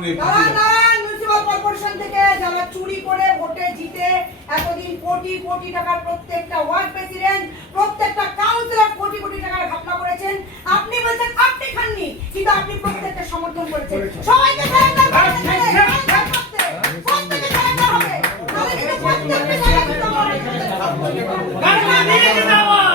Municipal corporation থেকে যারা চুরি করে ভোটে জিতে এতদিন কোটি কোটি টাকার প্রত্যেকটা ওয়ার্ড প্রেসিডেন্ট প্রত্যেকটা কাউন্সিলর কোটি কোটি টাকার ঘটনা করেছেন, আপনি বলছেন আপনি খাননি, কিন্তু আপনি প্রত্যেকটা সমর্থন করেছেন। সবাইকে সারেন্ডার করতে হবে, প্রত্যেককে সারেন্ডার হবে, নাহলে কিন্তু প্রত্যেকটা জায়গা কিন্তু আমরা জিন্দাবাদ